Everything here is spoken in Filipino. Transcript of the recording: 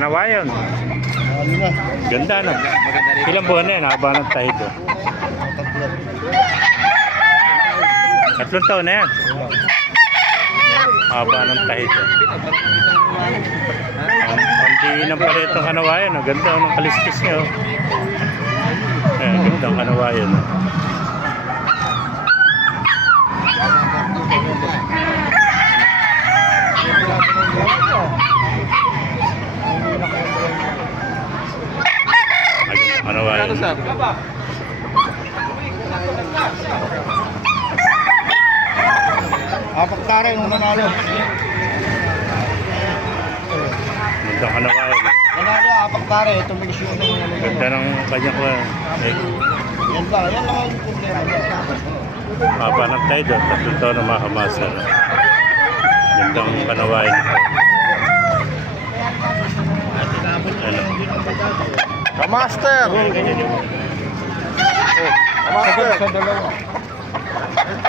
Kanawayon. Ganda no. Ilang buwan na yan, haba ng tahid. Tatlong taon na yan. Haba ng tahid. Pandiinan pa rin itong kanawayon. Ganda ng kaliskis niya. Ganda ang kanawayon. Kanawayon. Apak taray nung nanalo. Ganda ang kanawayon. Nanalo, apak taray. Ito may gusto na yung Ganda ng kanyang yan ba? Yan lang ang problema niya. haba ng tahid. Tatlong taon na makamasa. Ganda ang kanawayon. Ano? Kamaster! Kamaster! Sa dalawa.